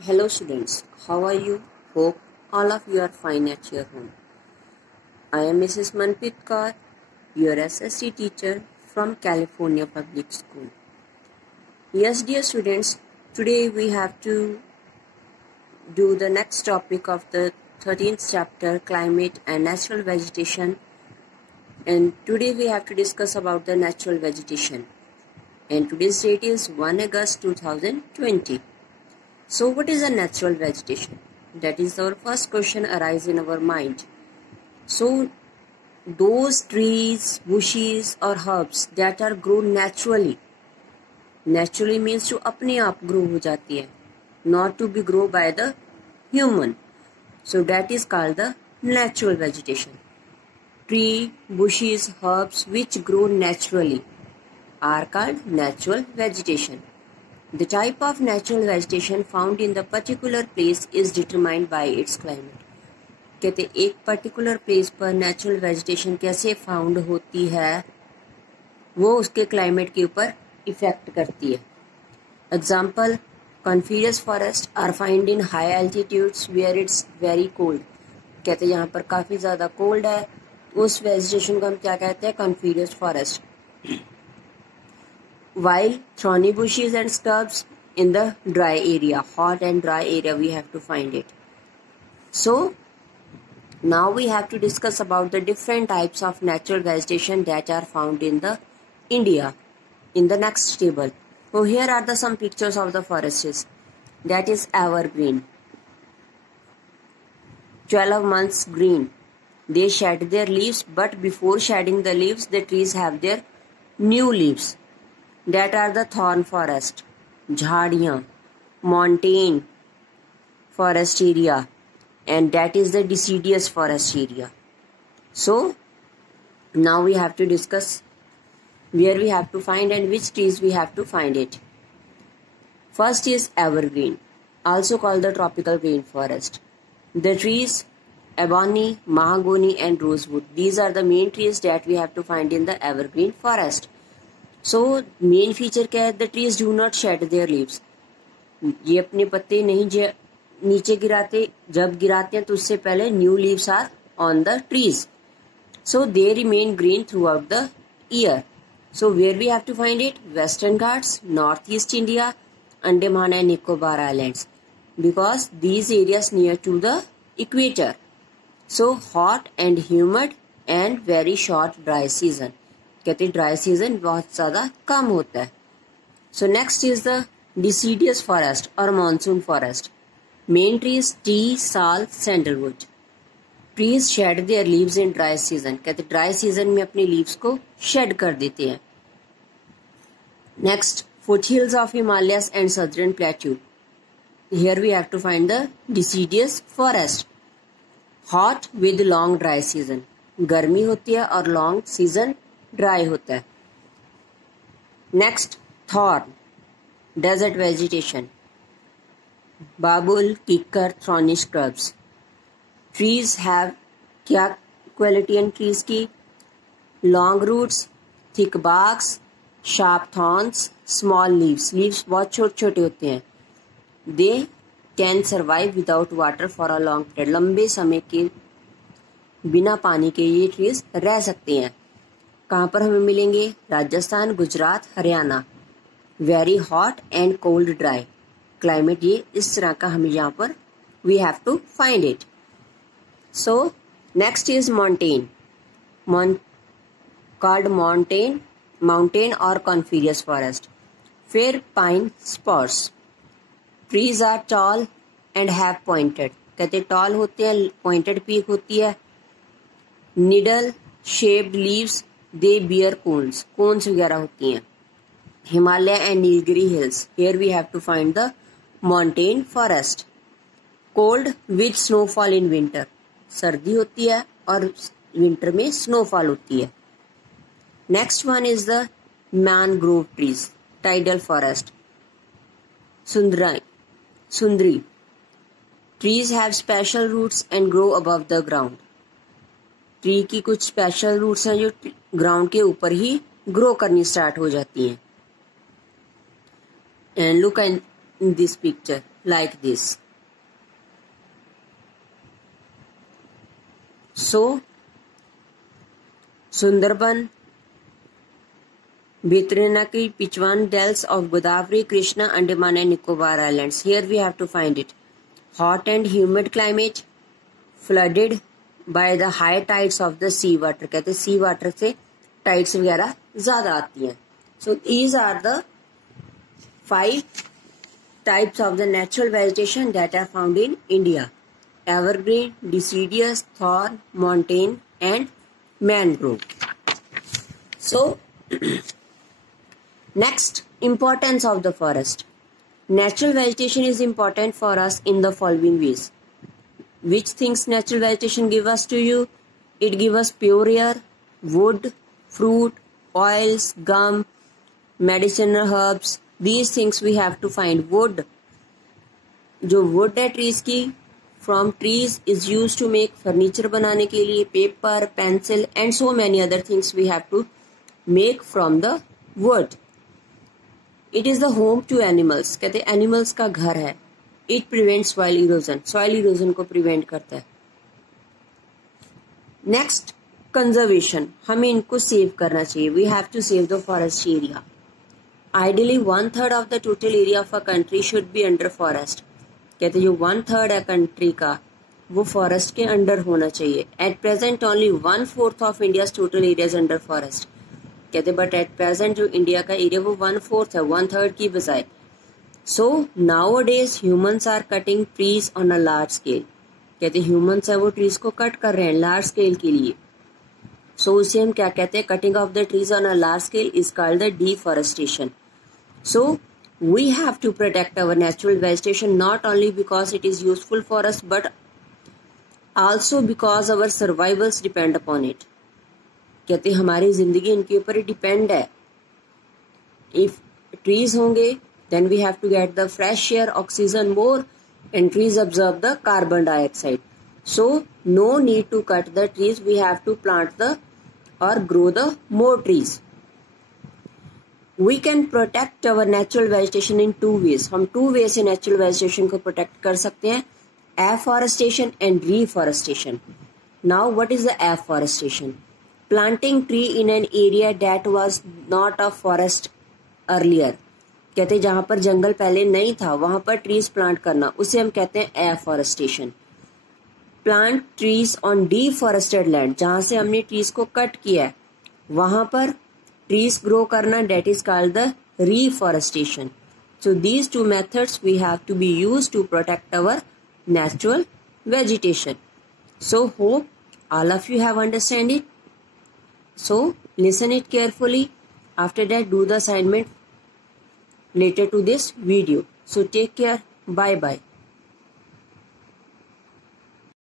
Hello students, how are you? Hope all of you are fine at your home. I am Mrs. Manpreet Kaur, your SSC teacher from California Public School. Yes dear students, today we have to do the next topic of the 13th chapter, Climate and Natural Vegetation. And today we have to discuss about the natural vegetation. And today's date is 1 August 2020. So what is a natural vegetation? That is our first question arise in our mind. So those trees, bushes or herbs that are grown naturally. Naturally means जो अपने आप grow हो जाती है, not to be grow by the human. So that is called the natural vegetation. Tree, bushes, herbs which grow naturally are called natural vegetation. The type of natural vegetation found in the particular place is determined by its climate. कहते एक particular place पर natural vegetation कैसे फाउंड होती है वो उसके क्लाइमेट के ऊपर इफेक्ट करती है. Example, coniferous forest are find in high altitudes where it's very cold. कहते यहाँ पर काफ़ी ज़्यादा कोल्ड है, उस वेजिटेशन को हम क्या कहते हैं? कॉन्फिडियस forest. While thorny bushes and shrubs in the dry area, hot and dry area, we have to find it. So now we have to discuss about the different types of natural vegetation that are found in the India in the next table. So here are the some pictures of the forests. That is evergreen. 12 months green. They shed their leaves, but before shedding the leaves, the trees have their new leaves. That are the thorn forest, झाड़ियाँ, montane forest area, and that is the deciduous forest area. So now we have to discuss where we have to find and which trees we have to find it. First is evergreen, also called the tropical rainforest. The trees ebony, mahogany and rosewood. These are the main trees that we have to find in the evergreen forest. So main feature क्या है? The trees do not shade their leaves. ये अपने पत्ते नहीं नीचे गिराते, जब गिराते हैं तो उससे पहले new leaves are on the trees. So they remain green throughout the year. So where we have to find it? Western Ghats, north east India, Andaman and Nicobar islands, because these areas near to the equator. So hot and humid and very short dry season. कहते dry season बहुत ज्यादा कम होता है. So next is the deciduous forest और monsoon forest. Main trees T, साल, sandalwood. Trees shed their leaves in dry season. कहते dry season में अपने लीव्स को शेड कर देते हैं. Next, foothills of Himalayas and southern plateau. Here we have to find the deciduous forest. Hot with long dry season. गर्मी होती है और लॉन्ग सीजन ड्राई होता है. Next, thorn, desert vegetation. बाबुल, किकर, थॉर्नी स्क्रब्स. ट्रीज हैव क्या क्वालिटी एंड ट्रीज की? Long roots, thick barks, sharp thorns, small leaves. Leaves बहुत छोटे छोटे होते हैं. They can survive without water for a long period. लंबे समय के बिना पानी के ये ट्रीज रह सकते हैं. कहाँ पर हमें मिलेंगे? Rajasthan, Gujarat, Haryana. Very hot and cold dry climate, ये इस तरह का हमें यहाँ पर we have to find it. So next is mountain, called mountain और कॉन्फिडियस फॉरेस्ट. फिर pine spots. Trees are tall and have pointed. कहते टॉल होते हैं, पॉइंटेड पीक होती है. Needle shaped leaves, they bear cones वगैरह होती हैं. Himalaya and Nilgiri hills. Here we have to find the mountain forest. Cold with snowfall in winter. सर्दी होती है और विंटर में स्नोफॉल होती है. Next one is the mangrove trees, tidal forest. Sundari. Trees have special roots and grow above the ground. Tree की कुछ special roots हैं जो ग्राउंड के ऊपर ही ग्रो करनी स्टार्ट हो जाती हैं. And look in this picture like this. So Sundarban, Bhitranaki, Pichwan dells of Godavari, Krishna, Andaman and Nicobar Islands. Here we have to find it. Hot and humid climate, flooded by the high tides of the sea water. कहते sea water से tides वगैरह ज़्यादा आती हैं. So these are the 5 types of the natural vegetation that are found in India. Evergreen, deciduous, thorn, montane and mangrove. So next, importance of the forest. Natural vegetation is important for us in the following ways. Which things natural vegetation give us to you? It gives us pure air, wood, fruit, oils, gum, medicinal herbs. These things we have to find. Wood, जो wood है trees की, from trees is used to make furniture बनाने के लिए, paper, pencil and so many other things we have to make from the wood. It is the home to animals. कहते animals का घर है. It prevents soil erosion. Soil erosion को prevent करता है. Next, conservation. हमें इनको save करना चाहिए. We have to save the forest area. Ideally 1/3 of the total area of a country should be under forest. कहते जो 1/3 है country का वो forest के under होना चाहिए. At present only 1/4 of India's total area is under forest. कहते बट एट प्रेजेंट जो इंडिया का एरिया वो 1/4 है, 1/3 की बजाय. So nowadays humans are cutting trees on a large scale. कहते ह्यूमंस है वो ट्रीज को कट कर रहे हैं लार्ज स्केल के लिए. सो उसे हम क्या कहते हैं? Cutting off the trees on a large scale is called the deforestation. So we have to protect our natural vegetation not only because it is useful for us but also because our survivals depend upon it. कहते हमारी जिंदगी इनके ऊपर depend है. If trees होंगे then we have to get the fresh air, oxygen more and trees observe the carbon dioxide. So no need to cut the trees, we have to plant the और grow the more trees. We can protect our natural vegetation in 2 ways. हम 2 ways से natural vegetation को प्रोटेक्ट कर सकते हैं. Afforestation and reforestation. Now what is the afforestation? Planting tree in an area that was not a forest earlier. कहते जहां पर जंगल पहले नहीं था वहां पर ट्रीज प्लांट करना, उसे हम कहते हैं afforestation. Plant trees on deforested land. जहां से हमने ट्रीज को कट किया है वहां पर ट्रीज ग्रो करना, that is called the reforestation. So these 2 methods we have to be used to protect our natural vegetation. So hope all of you have understand it. So listen it carefully. After that do the assignment related to this video. So take care. Bye bye.